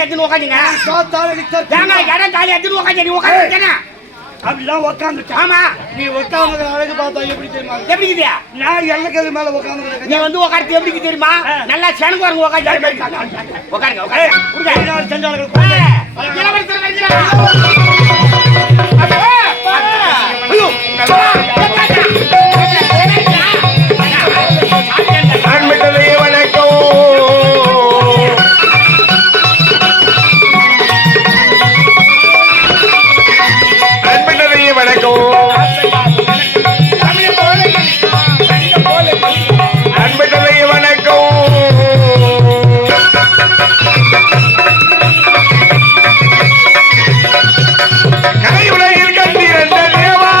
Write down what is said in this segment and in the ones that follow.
காலி எடுத்துன்னு உட்காந்துங்க. இடம் காலி எடுத்துன்னு உட்காந்து நீ உட்காந்து அப்படிதான் உட்காந்துட்டேன். ஆமா, நீ உட்காந்து அழகு பார்த்தா எப்படி தெரியுமா? எப்படி இருக்குதியா? நான் எல்லக்கது மேல உட்காந்து நீ வந்து உட்காந்து எப்படி தெரியுமா? நல்லா செனக்கு வரங்க உட்காந்து உட்காருங்க உட்காருங்க. செஞ்சாலும் இளவரசர் வருகிறார். ஐயோ அன்பிட்டலையே வணக்கம். அன்பிட்டலையே வணக்கம். அன்பிட்டலையே வணக்கம். கலையுலகில் கண்டிருந்த தேவா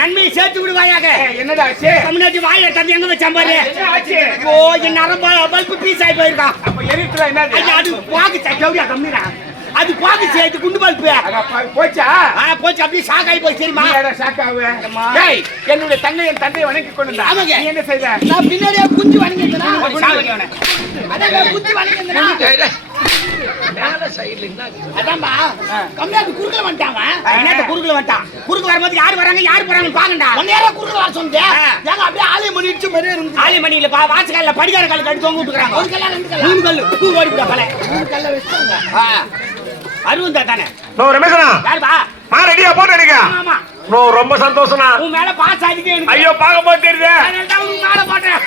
நன்மையை சேர்த்து விடுவாயாக. என்னடா தமிழ்நாட்டு வாயை தம்பி எங்க வச்சான் பாரு. ஓ என் நரம்பு பல்பு பீஸ் ஆகி போயிருக்கான். அப்ப எரித்துல என்ன அது பாக்கு சட்டவுடியா கம்மிடா. அது பாக்கு சேர்த்து குண்டு பல்பு போச்சா? போச்சு. அப்படியே ஷாக்காகி போய் சரிமா? என்னுடைய தங்கை என் தந்தையை வணங்கி கொண்டு ஆமாங்க. நீ என்ன செய்த? நான் பின்னாடியே குஞ்சு வணங்கிட்டேனா? அதான் குஞ்சு வணங்கிட்டேனா? அதான்பா கம்மியாக்கு குறுக்கல வந்துட்டாங்க. என்னத்த குறுக்கல வந்துட்டான்? குறுக்கு வரும்போது யார் வராங்க யார் போறாங்கன்னு பாருங்கடா. நேரா குறுக்கல வர சொன்னே. ஏங்க அப்படியே ஆலய மணி இடிச்சு மரியே இருந்து. ஆலய மணி இல்ல பா, வாசகல்ல படிகார கல்ல கட்டி தொங்க விட்டுறாங்க. ஒரு கல்ல ரெண்டு கல்ல. மூணு கல்லு பூ ஓடி விட்டா பல. மூணு கல்ல வெச்சாங்க. அருவந்தா தானே. நோ ரமேஷனா. யாருப்பா? மா ரெடியா போட்டு எடுங்க. ஆமா. நோ ரொம்ப சந்தோஷனா. உன் மேல பாஸ் ஆதிக்கே எனக்கு. ஐயோ பாக்க போய் தெரியுதே. நான் உன் மேல போட்டேன்.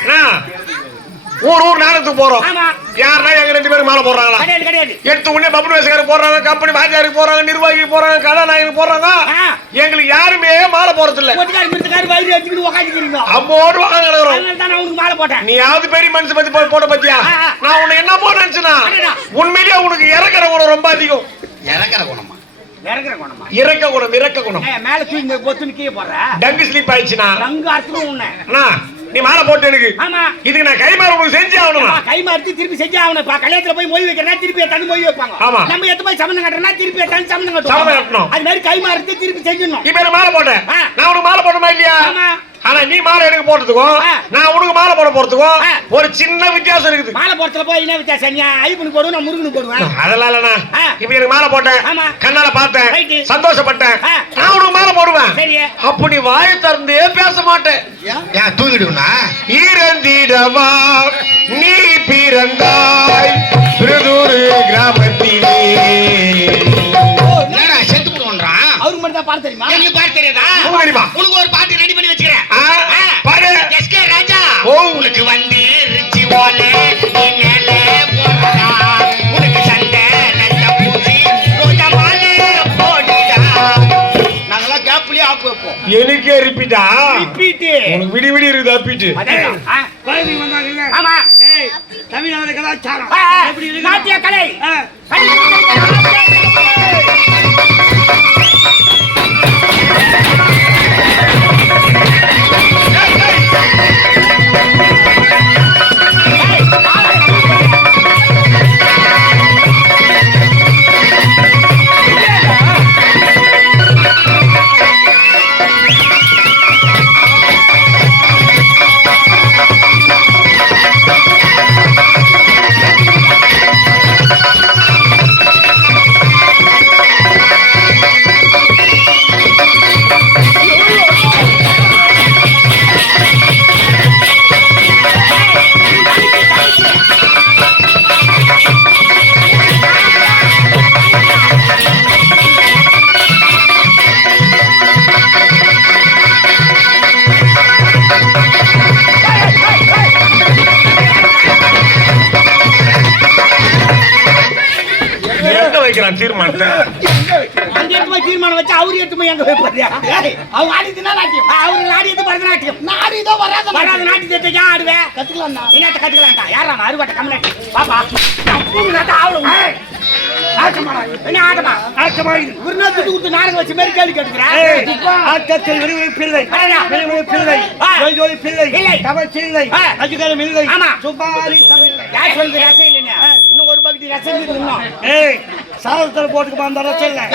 ஊர் நாடத்துக்கு போறோம். ஆமா. யாருன்னா எங்க ரெண்டு பேரும் மேல போறாங்களா? கிடையாது. எடுத்து உடனே பப்ளு வேசக்காரர் போறாங்க, கம்பெனி வாத்தியாருக்கு போறாங்க, நிர்வாகி போறாங்க, கதாநாயகனுக்கு போறாங்க. எங்களுக்கு யாருமே மாலை போறது இல்ல. ஒட்டுக்காரி மிருத்துக்காரி வயிறு எடுத்துக்கிட்டு உட்காந்துக்கிறீங்க. அம்மோடு உட்காந்து கிடக்குறோம். அதனால தான் நான் உனக்கு மாலை போட்டேன். நீ யாவது பெரிய மனுஷன் பத்தி போட்ட பத்தியா? நான் உன்னை என்ன போட நினைச்சனா? உண்மையிலேயே உனக்கு இறக்கிற குணம் ரொம்ப அதிகம். இறக்கிற குணமா? இறக்கிற குணமா? இறக்க குணம். மேல தூக்கி பொத்துன்னு கீழே போடுற. டங்கு ஸ்லிப் ஆயிடுச்சுனா டங்கு அறுத்துடும் உன்னை. நீ மாலை போட்டு எனக்கு. ஆமா. இதுக்கு நான் கைமாறு உங்களுக்கு செஞ்சு ஆகணும். கைமாறு திருப்பி செஞ்சு ஆகணும். கல்யாணத்துல போய் மொய் வைக்கிறனா திருப்பி தண்ணி மொய் வைப்பாங்க. நம்ம எத்த போய் சம்மந்தம் கட்டுறனா திருப்பி தண்ணி சம்மந்தம் கட்டணும். அது மாதிரி கைமாறு திருப்பி செஞ்சணும். இப்ப நான் மாலை போட்டேன். நான் உனக்கு மாலை போடணுமா இல்லையா? ஆனா நீ மாலை எனக்கு போடுறதுக்கும் நான் உனக்கு மாலை போட போறதுக்கும் ஒரு சின்ன வித்தியாசம் இருக்குது. மாலை போடுறதுல போய் என்ன வித்தியாசம்? நீ ஐயப்பனுக்கு போடுவேன், நான் முருகனுக்கு போடுவேன். அதெல்லாம் இல்லண்ணா. இப்ப எனக்கு மாலை போட்டேன், கண்ணால பார்த்தேன், சந்தோஷப்பட்டேன், நான் உனக்கு மாலை போடுவேன். அப்ப நீ வாயை திறந்தே பேச மாட்டேன். ஏன் தூங்கிடுவா? இறந்திடவா நீ பிறந்தாய் திருதூர் கிராமத்திலே. என்னடா செத்து போடுவான்றான்? அவருக்கு மட்டும் தான் பாட்டு தெரியுமா? எனக்கு பாட்டு தெரியாதா? தெரியுமா? உனக்கு ஒரு பாட்டு ரெடி பண்ணி வச்சுக்கிறேன். பாரு. எஸ்கே ராஜா. ஓ உனக்கு வந்து ரிச்சி ஓலே நீ மேலே போறா. உனக்கு சண்டை நல்ல பூசி ரோஜா மாலை போடிடா. நாங்கெல்லாம் கேப்லயே ஆப்பு வைப்போம். எனக்கே ரிப்பீட்டா? ரிப்பீட். உனக்கு விடி விடி இருக்குது அப்பீட்டு. குழந்தைங்க வந்தாங்க. ஆமா. தமிழ்நாடு கலாச்சாரம் எப்படி இருக்கு? நாட்டிய கலை. வைக்கிறான் தீர்மானத்தை? அங்க எடுத்து போய் தீர்மானம் வச்சு அவரு எடுத்து போய் எங்க போய் பாருயா? அவங்க ஆடிட்டுனா நாட்டியம், அவரு ஆடியது பரதநாட்டியம். நாடி தான் வராத நாட்டியத்தை ஏன் ஆடுவேன்? கத்துக்கலாம் என்னத்த கத்துக்கலாம்டா? யாரா அறுபட்ட கம்யூனிட்டி பாப்பா ஆவலும் என்ன ஆட்டமா ஆட்டமா ஒரு நாள் துட்டு கொடுத்து நாடகம் வச்சு மாரி கேள்வி கேட்டுக்கிறேன். ஆட்டத்தில் விரிவிப்பில்லை, விரிவிப்பில்லை, ஜோய் பிள்ளை, தமிழ் பிள்ளை, அதிகாரம் இல்லை, சுபாரி யார் சொல்றது ரசம் இல்லைன்னா இன்னும் ஒரு பகுதி ரசம் இன்னும் ஏய் சாதத்தில் போட்டுக்கு அந்த ரசம் இல்லை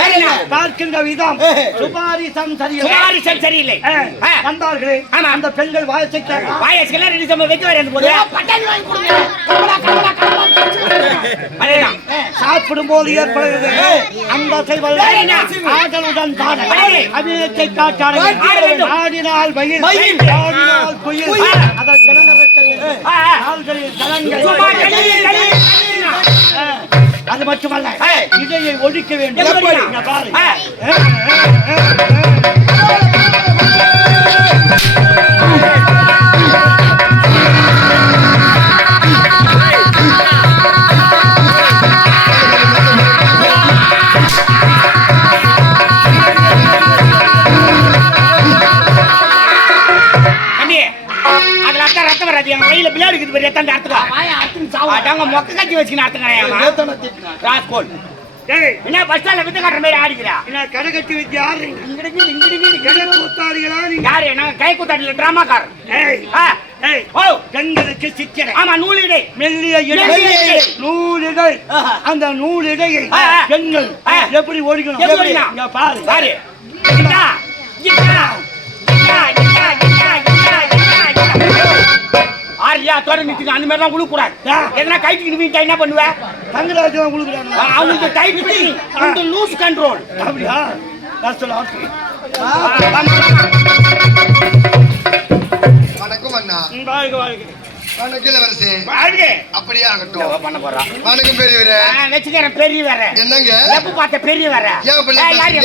பார்க்கின்ற விதம் சுபாரிசம் சரியில்லை. வந்தார்களே அந்த பெண்கள் வாயசுக்கெல்லாம் ரெண்டு சம்பவம் வைக்க வரேன் போது பட்டாணி வாங்கி கொடுங்க. சாப்பிடும் போது ஏற்படுகிறது அந்த ஆடலுடன் அபிநயத்தை காட்டார்கள். ஆடினால் மயில், ஆடினால் குயில், அது மட்டுமல்ல இதையை ஒழிக்க வேண்டும். ரத்தம் வராது என் கையில பிள்ளையாடு இருக்குது பெரிய ரத்தம் அர்த்தம் மொக்க கட்டி வச்சுக்கின அர்த்தம் என்ன பஸ் ஸ்டாண்ட்ல வித்து காட்டுற மாதிரி ஆடிக்கிறா? கடை கட்டி வச்சு யாரு யாரு? நாங்க கை கூத்தாடில டிராமாக்காரர். கண்களுக்கு சித்திரை, ஆமா நூலிடை, மெல்லிய நூலிடை. அந்த நூலிடையை பெண்கள் எப்படி ஓடிக்கணும் பாரு பாரு. ஆரியா தோட நிற்குது அந்த மாதிரிலாம் உழுக்கூடாது. எதனா கைட்டுக்கு நிமிட்டா என்ன பண்ணுவேன்? தங்கராஜ் உழுக்குறாங்க அவங்களுக்கு டைட் பண்ணி அந்த லூஸ் கண்ட்ரோல் அப்படியா? வணக்கம் அண்ணா. வாழ்க வாழ்க. வணக்கம் இளவரசி. அப்படியே ஆகட்டும். பண்ண போறா. வணக்கம் பெரியவரே. வெச்சுக்கிறேன் பெரியவரே. என்னங்க எப்ப பார்த்த பெரியவரே?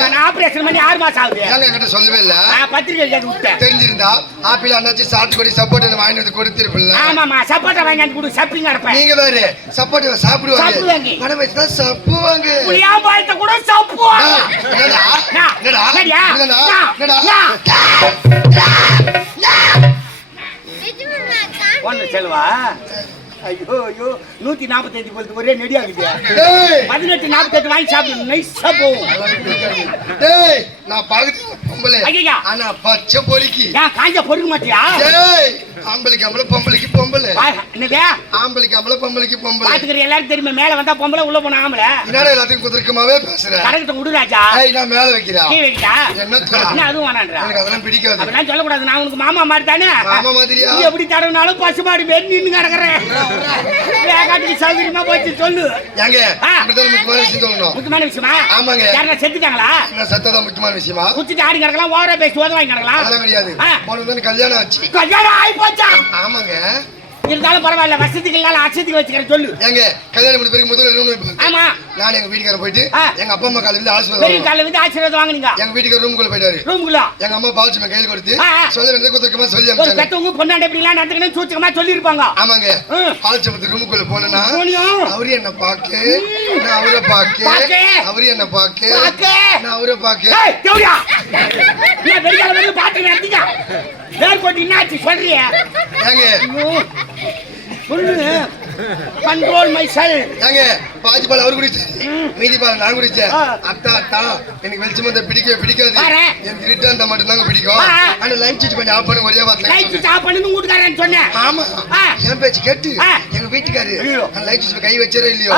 நான் ஆபரேஷன் பண்ணி 6 மாசம் ஆகுது. ஏங்க கிட்ட சொல்லவே இல்ல. பத்திரிக்கை கேட்டு விட்டேன். தெரிஞ்சிருந்தா ஆப்பிள் அண்ணாச்சி சாத்துக்குடி சப்போர்ட் வாங்கி வந்து கொடுத்திருப்பீங்க. ஆமாமா சப்போர்ட் வாங்கி வந்து கொடு சப்பிங் அடப்பேன். நீங்க வேற சப்போர்ட் சாப்பிடுவாங்க. பணம் வச்சுதான் சப்புவாங்க. புளியா பாயத்தை கூட சப்புவாங்க. என்னடா? என்னடா? என்னடா? ஒண்ணு செல்வா. ஐயோ ஐயோ 145 போல்ட்டு ஒரே நெடி ஆகுது. 18 வாங்கி சாப்பிடு நைஸா போகும். டேய் நான் பாக்குறது பொம்பளை. ஐயா ஆனா பச்சை பொறுக்கி. ஏன் காஞ்ச பொறுக்க மாட்டியா? டேய் ஆம்பளைக்கு ஆம்பளை பொம்பளைக்கு பொம்பளை. என்னது? ஆம்பளைக்கு ஆம்பளை பொம்பளைக்கு பொம்பளை. பாத்துக்கிற எல்லாரும் தெரியுமா மேல வந்தா பொம்பளை உள்ள போனா ஆம்பளை. என்னடா எல்லாத்தையும் குதிரக்கமாவே பேசுற? கரெக்ட் விடு ராஜா. ஏய் நான் மேல வைக்கிறா. நீ வைடா. என்ன அதுவும் வேணாம்டா. எனக்கு அதெல்லாம் பிடிக்காது. அதெல்லாம் சொல்ல கூடாது. நான் உனக்கு மாமா மாதிரி தானே. மாமா மாதிரியா? நீ எப்படி தடவனாலும் பசுமாடு வெறி நின்னு கிடக்குறேன். வேகாட்டிக்கு சௌகரியமா போச்சு சொல்லு. ஏங்க இப்படிதான் முக்கியமான விஷயம் சொல்லணும். முக்கியமான விஷயமா? ஆமாங்க. யாரா செத்துட்டாங்களா? என்ன சத்ததான் முக்கியமான விஷயமா? குச்சிட்டு ஆடி கிடக்கலாம் ஓவரா பேசி ஓத வாங்கி கிடக்கலாம். அதெல்லாம் கிடையாது. போனது கல்யாணம் ஆச்சு. கல்யாணம் ஆகி போச்சா? ஆமாங்க. இருந்தாலும் பரவாயில்ல வசதிக்கு இல்லாத அச்சத்துக்கு வச்சுக்கிறேன் சொல்லு. ஏங்க கல்யாணம் பண்ணி பிறகு முதல்ல ரூம் வைப்பாங்க. ஆமா நான் எங்க வீட்டுக்கார போயிட்டு எங்க அப்பா அம்மா காலையில இருந்து ஆசீர்வாதம் பெரிய காலையில இருந்து ஆசீர்வாதம் வாங்குனீங்க. எங்க வீட்டுக்கார ரூமுக்குள்ள போயிட்டாரு. ரூமுக்குள்ள எங்க அம்மா பால்ச்சுமா கையில கொடுத்து சொல்ல வேண்டியது குத்தக்கமா சொல்லி ஒரு அனுப்பிச்சாங்க. பெத்தவங்க பொண்ணாண்ட எப்படிலாம் நடந்துக்கணும் சூச்சகமா சொல்லி இருப்பாங்க. ஆமாங்க. பால்ச்சுமா ரூமுக்குள்ள போனேன்னா அவரு என்ன பாக்கு நான் அவரை பாக்கு அவரு என்ன பாக்கு நான் அவரை பாக்கு. ஏய் தேவடியா நீ வெறியால வந்து பாத்து நடந்தீங்க. வேர் கொட்டி என்னாச்சு சொல்றியே? ஏங்க சொல்லு. Control my self. ஏங்க பாதி பால் அவர் குடிச்சு மீதி பால் நான் குடிச்சேன். அத்தா அத்தா எனக்கு வெளிச்சம் வந்து பிடிக்காது. எனக்கு இருட்டாண்டா மட்டும் தாங்க பிடிக்கும். ஆனா லைட் சுவிட்ச் பண்ணி ஆஃப் பண்ணி ஒரே வார்த்தை லைட் சுவிட்ச் ஆஃப் பண்ணி வீட்டுக்காரன் சொன்னேன். ஆமா என் பேச்சு கேட்டு எங்க வீட்டுக்காரு லைட் சுவிட்ச் கை வச்சறே இல்லையோ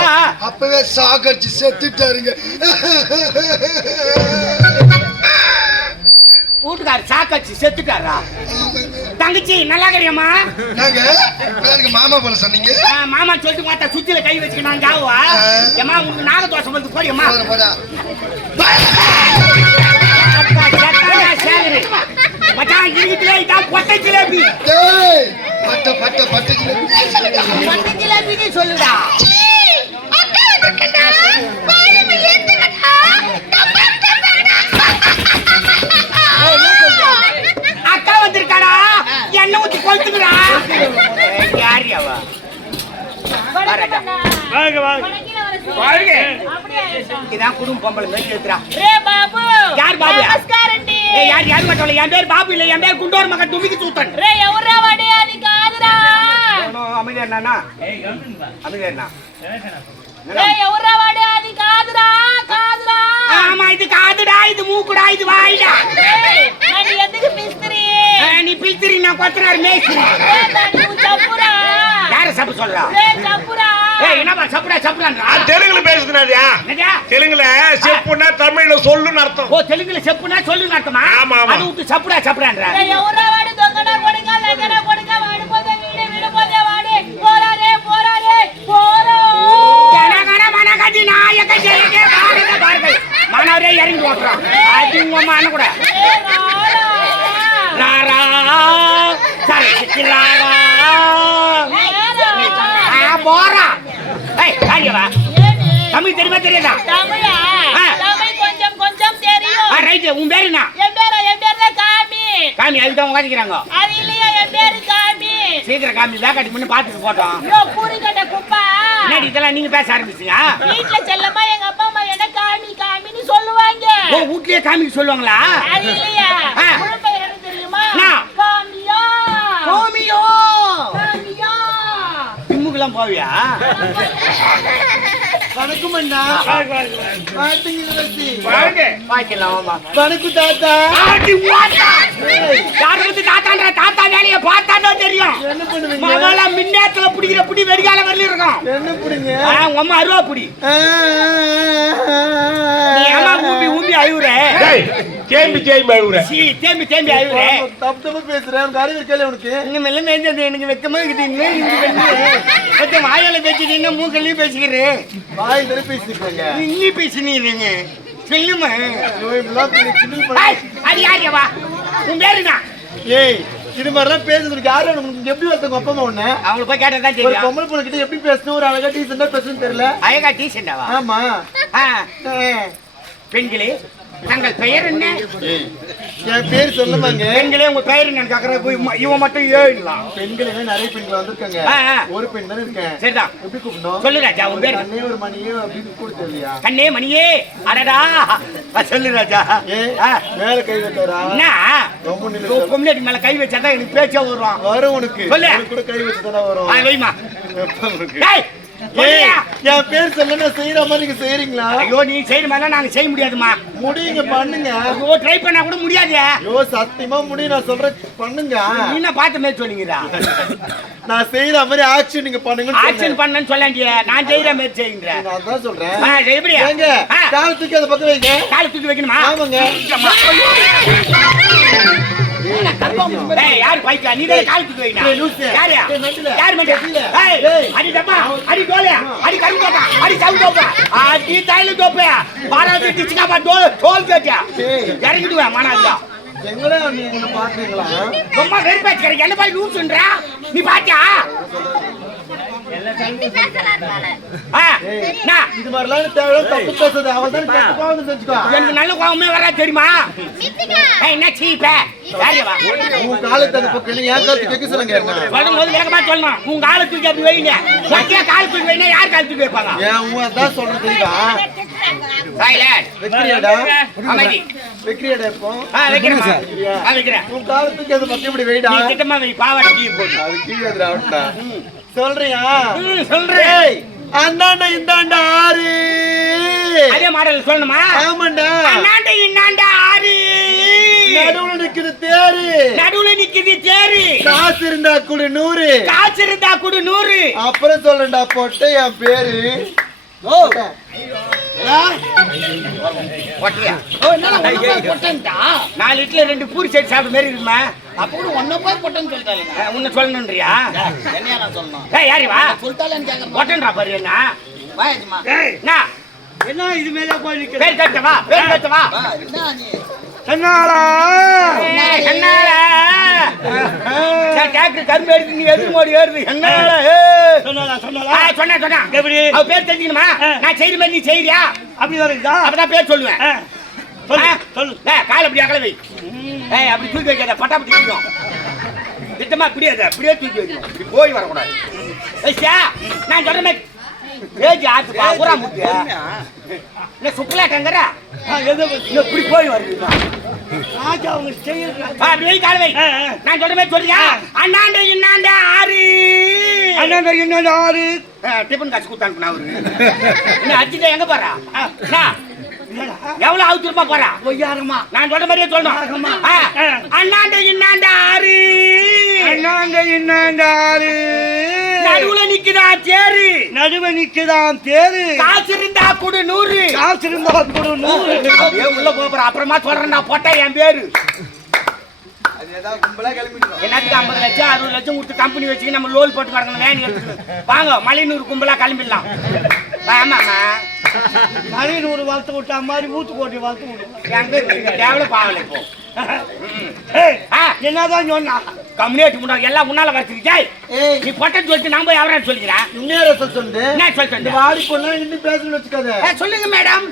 அப்பவே சாகடிச்சு செத்துட்டாருங்க. வீட்டுக்காரர் சாக்காச்சு செத்துட்டாரா? தங்கச்சி நல்லா கறியம்மா. நாங்க எனக்கு மாமா போல சொன்னீங்க. மாமா சொல்லிட்டு மாட்டா சுத்தில கை வச்சுக்க நான் ஜாவா. ஏமா உங்களுக்கு நாக தோசை வந்து போடியம்மா. போடா மச்சான் இருக்கிட்டே இதா பொட்டை ஜிலேபி. டேய் பட்ட ஜிலேபி. பொட்டை ஜிலேபி நீ சொல்லுடா. அக்கா வந்துட்டா. பாருங்க ஏத்துடா. அக்கா வந்திருக்காடா. என்ன ஊத்தி கொளுத்துக்குடா. யார் அவ? வாங்க வாங்க. வாழ்க. அப்படியே ஆயிட்டோம். இதான் குடும்ப பொம்பளை மேய்ச்சி ஏத்துறா. ரே பாபு யார் பாபு? நமஸ்காரண்டி. ஏய் யார் மட்டும் இல்ல. என் பேர் பாபு இல்ல. என் பேர் குண்டோர் மகன் தும்பிக்கு சூத்தன். ரே எவரா வாடே அது காதுடா. அமைதியா இருந்தானா? அமைதியா இருந்தா. ரே எவரா வாடே அது காதுடா காதுடா. ஆமா இது காதுடா, இது மூக்குடா, இது வாய்டா. ஏய் நான் எதுக்கு பிஸ்திரி? நீ பில்திரி நான் கொத்தனார் மேய்ச்சி. ஏய் நான் சப்புரா. யார சப்பு சொல்றா? ஏய் சப்புரா. ஏய் என்னப்பா சப்புடான்றா? தெலுங்குல பேசுதுனாதியா? என்னடா? தெலுங்குல செப்புன்னா தமிழ்ல சொல்லுன்னு அர்த்தம். ஓ தெலுங்குல செப்புனா சொல்லுன்னு அர்த்தமா? ஆமா, ஆமா. அது விட்டு சப்புடான்ற. ரே எவரா வாடே தொங்கனா கொடுங்க லங்கனா கொடுங்க வாடு போதே வீடு போதே வாடே போறாரே போறோ. ஜனகன மனகதி நாயக ஜெயகே பாரத பாரத. மானவரே இறங்கி ஓட்டுறான். அது உங்க மான கூட. ஏய் ராரா. ராரா சரி சிக்கிலாரா. ஏய் போறா. ஏய் காரியவா. ஏனே தமிழ் தெரியுமா தெரியாதா? தமிழா? தமிழ் கொஞ்சம் தெரியும். ரைட். உன் பேரு என்ன? என் பேர் காமி. காமி அதுதான் உட்காந்துக்கிறாங்க. அது இல்லையா என் பேரு காமி. சீக்கிரம் காமி வேக்காட்டி முன்ன பாத்துட்டு போட்டோம். யோ பூரி கட்ட குப்பா. என்னடி இதெல்லாம் நீங்க பேச ஆரம்பிச்சீங்க? வீட்ல செல்லம்மா எங்க அப்பா அம்மா என்ன காமின்னு சொல்லுவாங்க. ஓ வீட்லயே காமிக்கு சொல்லுவாங்களா? அது இல்லையா ஆ. முழு பெயர் என்ன தெரியுமா? என்ன? காமியா. கோமியோ. காமியா. திம்முக்கெல்லாம் போவியா? வணக்கம் அண்ணா. பாத்தீங்க பாக்கலாம் வாமா. வணக்கம் தாத்தா. ஆடி வாடா. யார் வந்து தாத்தான்ற தாத்தா வேலைய பார்த்தாதான் தெரியும். என்ன பண்ணுவீங்க? மகள மின்னேத்துல புடிக்கிற புடி வெடிகால வரல இருக்கும். என்ன புடிங்க? உங்க அம்மா அருவா புடி. நீ அம்மா ஊம்பி அழுவுற. டேய் தேம்பி அழுவுற. சீ தேம்பி அழுவுற. தப்பு பேசுறேன். அறிவு கேள்வி உனக்கு. இங்க மெல்ல மேஞ்சது எனக்கு வெக்கமா இருக்குது. இன்னும் இங்க வெக்க வாயால பேசிட்டு இன்னும் மூக்கள்லயும் பேசிக்கிறேன். வாய் தர பேசிருக்கீங்க. இங்க பேசினீங்க. சொல்லுமா. ஏய், அது யாருவா? உன் பேருதான். ஏய் இது மாதிரிலாம் பேசுறதுக்கு யாரு உனக்கு எப்படி ஒருத்தவங்க அப்பா அம்மா ஒண்ணு? அவங்களை போய் கேட்டா தான் ஒரு தெரியும். பொம்பளை பொண்ணு கிட்ட எப்படி பேசணும், ஒரு அழகா டீசெண்டா பேசணும் தெரியல. அழகா டீசெண்டாவா? ஆமா. பெண்களே தங்கள் பெயர் என்ன? என் பேர் சொல்லுமாங்க. பெண்களே உங்க பெயர் என்னன்னு கேக்குறேன். இவன் மட்டும் ஏழுலாம். பெண்கள் நிறைய பெண்கள் வந்திருக்காங்க. ஒரு பெண் தானே இருக்கேன். சரிதான். எப்படி கூப்பிடணும்? சொல்லு ராஜா உன் பேர். கண்ணே ஒரு மணியே அப்படின்னு கூப்பிட்டு இல்லையா? கண்ணே மணியே அடடா. சொல்லு ராஜா. மேல கை வைக்கிறா? என்ன ரொம்ப நில்லு. பொம்னாடி மேல கை வச்சாதான் எனக்கு பேச்சா வரும். வரும் உனக்கு. சொல்லு. கூட கை வச்சுதானே வரும். வைமா. என் பேர் சொல்ல நான் செய்யற மாதிரி நீங்க செய்யறீங்களா? ஐயோ நீ செய்யற மாதிரி நாங்க செய்ய முடியாதுமா. முடியுங்க பண்ணுங்க. ஐயோ ட்ரை பண்ணா கூட முடியாது. ஐயோ சத்தியமா முடியும். நான் சொல்றேன் பண்ணுங்க. நீ என்ன பார்த்த மாதிரி சொல்லுங்கடா. நான் செய்யற மாதிரி ஆக்ஷன் நீங்க பண்ணுங்க. ஆக்ஷன் பண்ணன்னு சொல்லாண்டியே. நான் செய்யற மாதிரி செய்யுங்க. நான் அதான் சொல்றேன். எப்படியா? ஏங்க கால தூக்கி அந்த பக்கம் வைங்க. கால தூக்கி வைக்கணுமா? ஆமாங்க. ஏய் யார் பைக்கா? நீ தான் கால தூக்கி வைங்க. யார் யார் மண்ட? ஏய் அடி டப்பா, அடி கோலியா, அடி கருங்கோப்பா, அடி சவுடோப்பா, அடி தைல தோப்பா. பாராதி டிச்சுகாபா டோல் கேட்டியா? இறங்கிடுவா மானாதா. எங்கடா நீங்க பாத்தீங்களா? ரொம்ப வெறுப்பாச்சு கரெக்ட். என்ன பாய் லூசுன்றா? நீ பாத்தியா? இது மாதிரிலாம் தேவை தப்பு பேசுறது. அவதான் தப்பு செஞ்சுக்கோ. எனக்கு நல்ல கோவமே வரா தெரியுமா? என்ன சீப்ப? உன் காலத்தை அந்த பக்கம் என் காலத்துக்கு வைக்க சொல்லுங்க. சொல்லும் போது விளக்கமா சொல்லணும். உங்க காலை தூக்கி அப்படி வைங்க. காலை தூக்கி வைனா யார் காலை தூக்கி வைப்பாங்க? ஏன் அதான் சொல்றேன் தெரியுமா? வெக்கிறியாடா? அமைதி. வெக்கிறியாடா இப்போ? வைக்கிறேன் வைக்கிறேன். உன் காலத்துக்கு அந்த பக்கம் இப்படி வைடா. நீ திட்டமா வை. பாவாடை கீழே போடு. அது கீழே ஆகட்டா. சொல்றியா? சொல்றேன். அந்தாண்ட இந்தாண்ட ஆறு. அதே மாடல் சொல்லணுமா? ஆமாண்டா. அண்ணாண்ட இன்னாண்ட ஆறு. நடுவுல நிக்குது தேரு. நடுவுல நிக்குது தேரு. காசு இருந்தா கூட 100. காசு இருந்தா கூட 100. அப்புறம் சொல்லண்டா பொட்டை என் பேரு. ஓ பொட்டன்டா 4 இட்லி 2 பூரி சேர்த்து சாப்பிட்ட மாதிரி இருக்குமா? அப்ப கூட ஒன்ன போய் பொட்டன் சொல்லிட்டாங்க. உன்ன சொல்லணும்ன்றியா? என்னையா நான் சொல்லணும்? ஏய் யாரி வா சொல்லிட்டாலன்னு கேக்குறேன். பொட்டன்டா பாரு என்ன வாயேமா. ஏய் என்ன இது மேல போய் நிக்கிற? பேர் கட்டவா என்ன நீ என்னடா என்னடா நான் கேக்கு கரும்பு எடுத்து நீ எதுக்கு மோடி ஏறுது? என்னடா சொன்னா எப்படி அவ பேர் தெரிஞ்சுக்கணுமா? நான் செய்யற மாதிரி நீ செய்யறியா? அப்படி வருதா? அப்பதான் பேர் சொல்லுவேன். சொல்லு. கால் அப்படி அகல வை. ஏய் அப்படி தூக்கி வைக்காத. பட்டாப்பட்டி தூக்கிடும். திட்டமா அப்படியே தூக்கி வைக்கணும். இப்படி போய் வரக்கூடாது. நான் சொல்ற மாதிரி ஏஜி ஆத்துப்பா ஊரா முட்டு இல்ல சுக்கலாட்டங்கற இப்படி போய் வருதுப்பா ராஜா அவங்க செய்யறாங்க அப்படி வை கால் வை நான் சொல்ற மாதிரி சொல்றியா அண்ணாண்ட இன்னாண்ட ஆறு அண்ணா என்ன ஆறு டிபன் காசு கொடுத்தாங்க அவரு என்ன அடிச்சுட்டா எங்க போறா எவ்வளவு அவுத்துருப்பா போறா பொய்யாரமா நான் சொல்ற மாதிரியே சொல்லணும் அண்ணாண்ட இன்னாண்ட ஆறு அண்ணாங்க என்ன ஆறு நடுவுல நிக்குதான் தேரு நடுவே நிக்குதான் தேரு காசு இருந்தா கொடு 100 காசு இருந்தா கொடு 100 அப்படியே உள்ள போறேன் அப்புறமா சொல்றேன் நான் போட்டா என் பேரு என்னத்துக்கு 50 லட்சம் 60 லட்சம் கொடுத்து கம்பெனி வச்சுக்க நம்ம லோல் போட்டு கிடக்கணும் வேன் எடுத்து வாங்க மலைநூறு கும்பலா கிளம்பிடலாம் ஆமாம்மா மலைநூறு வளர்த்து விட்டா மாதிரி ஊத்துக்கோட்டை வளர்த்து விட்டு எங்க தேவையில பாவல இப்போ என்னதான் சொன்னா கம்யூனிட்டி முன்னாடி எல்லாம் முன்னால வச்சிருக்கே நீ பொட்டன்னு சொல்லிட்டு நான் போய் அவரா சொல்லிக்கிறேன் என்ன சொல்லிட்டு வாடி பொண்ணு இன்னும் பேசணும்னு வச்சுக்காத சொல்லுங்க மேடம்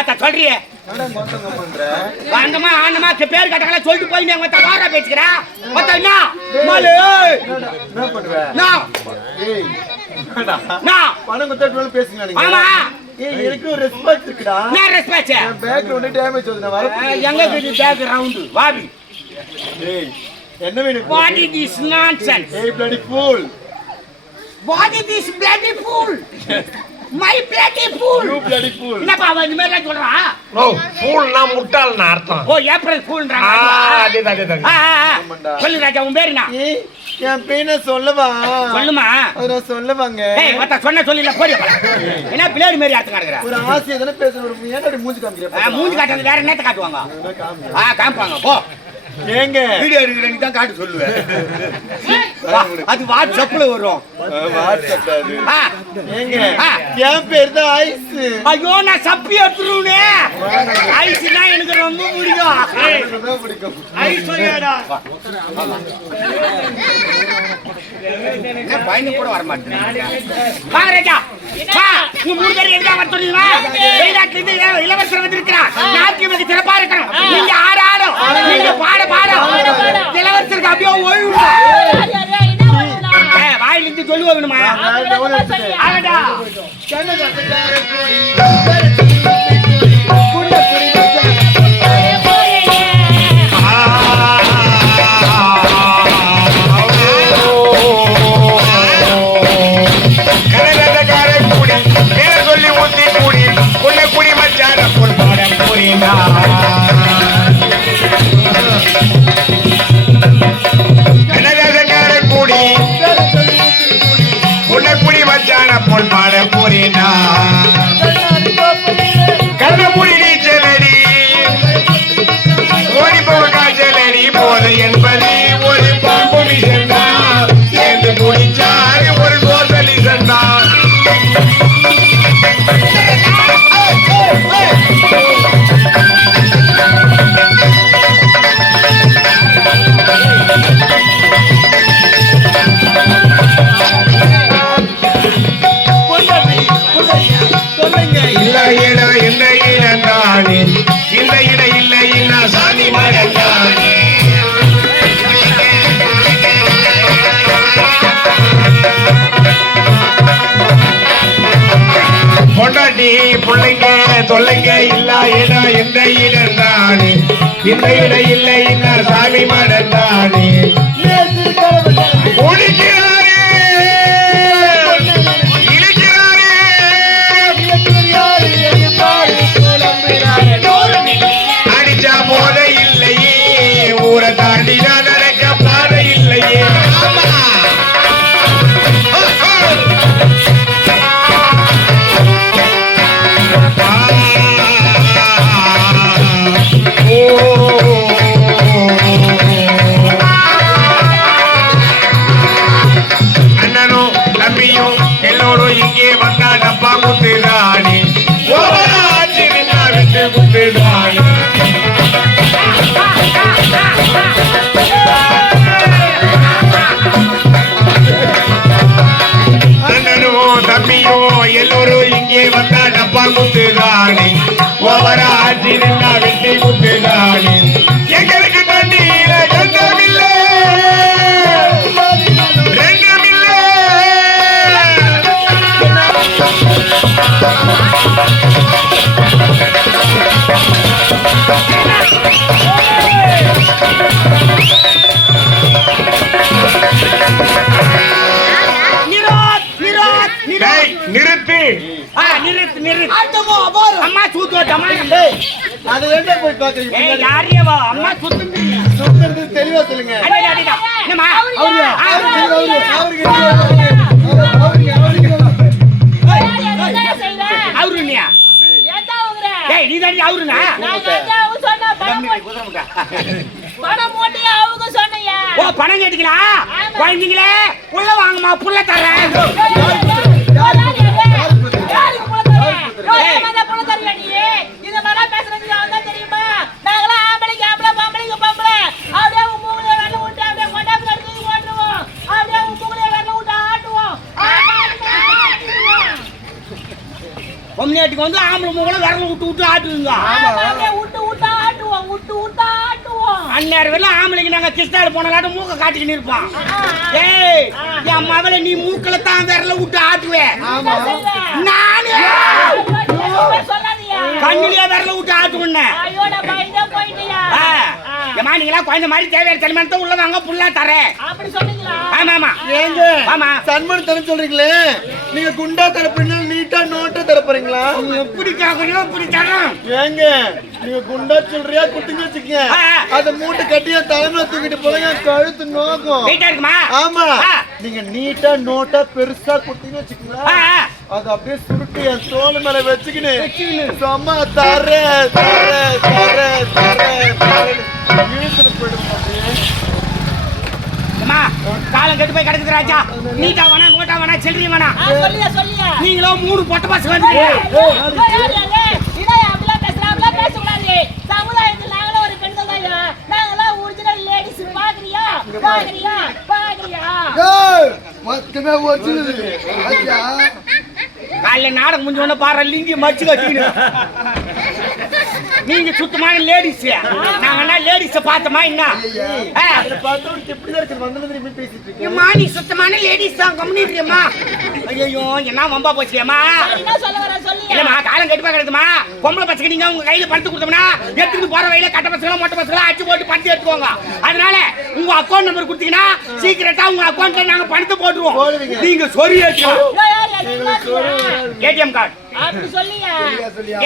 அக்கா சொல்றியே ஆண்டமா ஆண்டமா பேர் கட்டங்கள சொல்லிட்டு போய் நீங்க மத்த வாரா பேசிக்கிறா மத்த என்ன மாலே என்ன பண்ணுவ நான் பணம் கொடுத்து பேசுங்க நீங்க ஆமா எனக்கு ஒரு ரெஸ்பெக்ட் இருக்குடா நான் ரெஸ்பெக்ட் பேக்ரவுண்ட் டேமேஜ் வந்து நான் வர எங்க கிட்ட பேக்ரவுண்ட் வாபி ஏய் என்ன வேணும் what is this nonsense ஏய் bloody fool what is this bloody fool my bloody fool you bloody fool என்னப்பா அவன் இந்த மாதிரி சொல்றா ஓ ஃபூல்னா முட்டாள்னு அர்த்தம் ஓ ஏப்ரல் ஃபூல்ன்றாங்க அதேதான் சொல்லு ராஜா உன் பேரு என்ன ஏய் என் பேரை சொல்லவா சொல்லுமா அத சொல்லவாங்க ஏய் மத்த சொன்ன சொல்லில போடி என்ன பிளேடு மாதிரி ஆத்து காட்டுற ஒரு ஆசைய தான பேசணும் ஏன்டா மூஞ்சி காமிக்கற மூஞ்சி காட்டுறது வேற என்னத்த காட்டுவாங்க காமிப்பாங்க போ ஏங்க வீடியோ எடுக்கிற நீ தான் காட்டு சொல்லுவே அது வாட்ஸ்அப்ல வரும் வாட்ஸ்அப் அது ஏங்க என் பேர் தான் ஐஸ் ஐயோ நான் சப்பி எடுத்துருவனே ஐஸ்னா எனக்கு ரொம்ப பிடிக்கும் பிடிக்கும் ஐஸ் சொல்லியாடா பயந்து கூட வர மாட்டேன் வாங்க ராஜா வா நீ 3 பேர் எங்க வர சொல்லுவா வெளிநாட்டுல இருந்து இளவரசர் வந்திருக்கிறார் நாட்டியம் எனக்கு சிறப்பா இருக்கணும் நீங்க ஆடாடும் நீங்க பாட இளவரசருக்கு அப்படியே ஓய்வு வாயில இருந்து சொல்லுவா வேணுமா ஆகடா சொல்லுங்க இல்ல இடம் எந்த இடம் தானே இந்த இடம் இல்லை இன்ன சாமி மடம் தானே ஒழிக்கிறாரே இழிக்கிறாரே அடிச்சா போத இல்லையே ஊரை தாண்டினா நடக்க பாதை இல்லையே இங்கே வந்தா டப்பா குத்துதானே விட்டு குத்துதானே அண்ணனோ தம்பியோ எல்லோரும் இங்கே வந்தா டப்பா குத்துதானே ஒவ்வொரு ஆட்சி நின்னா விட்டு குத்துதானே எங்களுக்கு தண்ணீர கண்டமில்லை ரெண்டுமில்லை நிறுத்தி அம்மா சூத்தோட்டமா அது என்ன போய் பாக்குறீங்க யாரையவா அம்மா சுத்தம் சுத்தறது தெளிவா சொல்லுங்க என்னம்மா அவருனியா ஏய் நீ தான் அவருனா ஓ பணம் கேட்டீங்களா குழந்தைங்களே புள்ள வாங்கம்மா புள்ள தர்றேன் பொம்னாட்டிக்கு வந்து ஆம்பளை மூகளை விரல விட்டு ஆட்டுவீங்க அந்நேரம் வரல ஆம்பளைக்கு நாங்க கிருஷ்ணாடு போனாலும் மூக்க காட்டிக்கின்னு இருப்பான் ஏய் என் மவளை நீ மூக்கல தான் விரல விட்டு ஆட்டுவேன் நானு கண்ணுலயே விரல விட்டு ஆட்டுவேன் ஏமா நீங்களா குழந்தை மாதிரி தேவையான தலைமணத்தை உள்ள வாங்க புள்ளா தரேன் ஆமா ஆமா ஏங்க ஆமா சன்மன் தர சொல்றீங்களே நீங்க குண்டா தரப்பீங்க நீட்டா நோட்டா தரப்பறீங்களா நீ எப்படி கேக்குறீங்க எப்படி தரேன் ஏங்க நீங்க குண்டா சொல்றியா குட்டிங்க வச்சுக்கீங்க அத மூட்டை கட்டியா தலைமையில தூக்கிட்டு போறீங்க கழுத்து நோக்கும் வெயிட்டா இருக்குமா ஆமா நீங்க நீட்டா நோட்டா பெருசா குட்டிங்க வச்சுக்கீங்களா அது அப்படியே சுருட்டி என் தோல் மேல வச்சுக்கின்னு சும்மா தர தர தர தர இழுத்துட்டு போயிடுங்க அப்படியே அம்மா காலம் கெட்டு போய் கிடக்குது ராஜா நீட்டா வேணா நோட்டா வேணா செல்றி வேணா நீங்களும் 3 பொட்ட பஸ் வந்து காலைல நாடகம் முடிஞ்ச உடனே பாரு லிங்கி மச்சு கட்டிக்கின்னு நீங்க சுத்தமான லேடிஸ் நாங்கன்னா லேடிஸ பார்த்தோமா என்ன ஏம்மா நீ சுத்தமான லேடிஸ் தான் கம்யூனிட்டியம்மா ஐயோ என்ன வம்பா போச்சியம்மா இல்லம்மா காலம் கெட்டு போய் கிடக்குமா பொம்பளை பசங்க நீங்க உங்க கையில பணத்து கொடுத்தோம்னா எடுத்துட்டு போற வழியில கட்ட பசங்களா மொட்டை பசங்களா அச்சு போட்டு பணத்தை எடுத்துக்கோங்க அதனால உங்க அக்கௌண்ட் நம்பர் கொடுத்தீங்கன்னா சீக்கிரட்டா உங்க அக்கௌண்ட்ல நாங்க பணத்தை போட்டுருவோம் நீங்க சொரி ஏடிஎம் கார்டு அப்படி சொல்லியா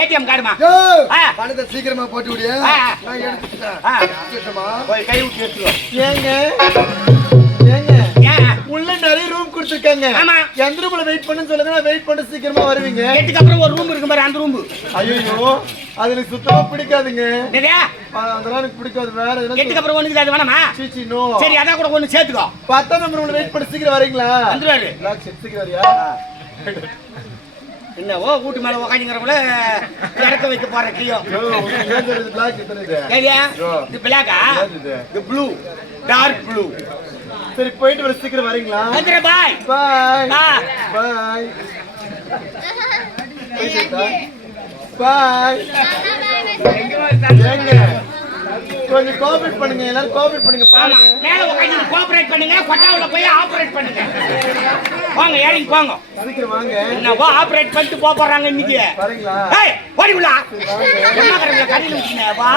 ஏடிஎம் கார்டுமா பணத்தை சீக்கிரமா போட்டு விடு நான் எடுத்துட்டேன் போய் கை விட்டு எடுத்துக்கோ ஏங்க உள்ள நிறைய ரூம் கொடுத்துருக்காங்க ஆமா எந்த ரூம்ல வெயிட் பண்ணுன்னு சொல்லுங்க நான் வெயிட் பண்ண சீக்கிரமா வருவீங்க 8க்கு அப்புறம் ஒரு ரூம் இருக்கு பாரு அந்த ரூம் ஐயோ அது எனக்கு சுத்தமா பிடிக்காதுங்க என்னடா அதெல்லாம் எனக்கு பிடிக்காது வேற எதுவும் 8க்கு அப்புறம் ஒண்ணுக்கு அது வேணாமா சீச்சி நோ சரி அத கூட ஒன்னு சேர்த்துக்கோ 10ஆம் நம்பர் உள்ள வெயிட் பண்ண சீக்கிரம் வரீங்களா வந்துருவாரு லாக் சீக்கிரம் வரியா என்ன ஓ வீட்டு மேல உட்காந்துங்கறவங்கள இறக்க வைக்க போற கியோ பிளாக் எத்தனை ஏரியா இது பிளாக்கா இது ப்ளூ டார்க் ப்ளூ சரி போயிட்டு வர சீக்கிரம் வரீங்களா வந்துரு பாய் பாய் பாய் ஏங்க கொஞ்சம் கோஆபரேட் பண்ணுங்க எல்லாரும் கோஆபரேட் பண்ணுங்க ஆமா மேல உட்கார்ந்து கோஆபரேட் பண்ணுங்க கொட்டாவுல போய் ஆபரேட் பண்ணுங்க வாங்க ஏறி போங்க சீக்கிரம் வாங்க என்னவோ ஆபரேட் பண்ணிட்டு போறாங்க இன்னைக்கு வரீங்களா ஏய் ஓடி உள்ள என்ன கரெக்ட்டா கடில விட்டுனே வா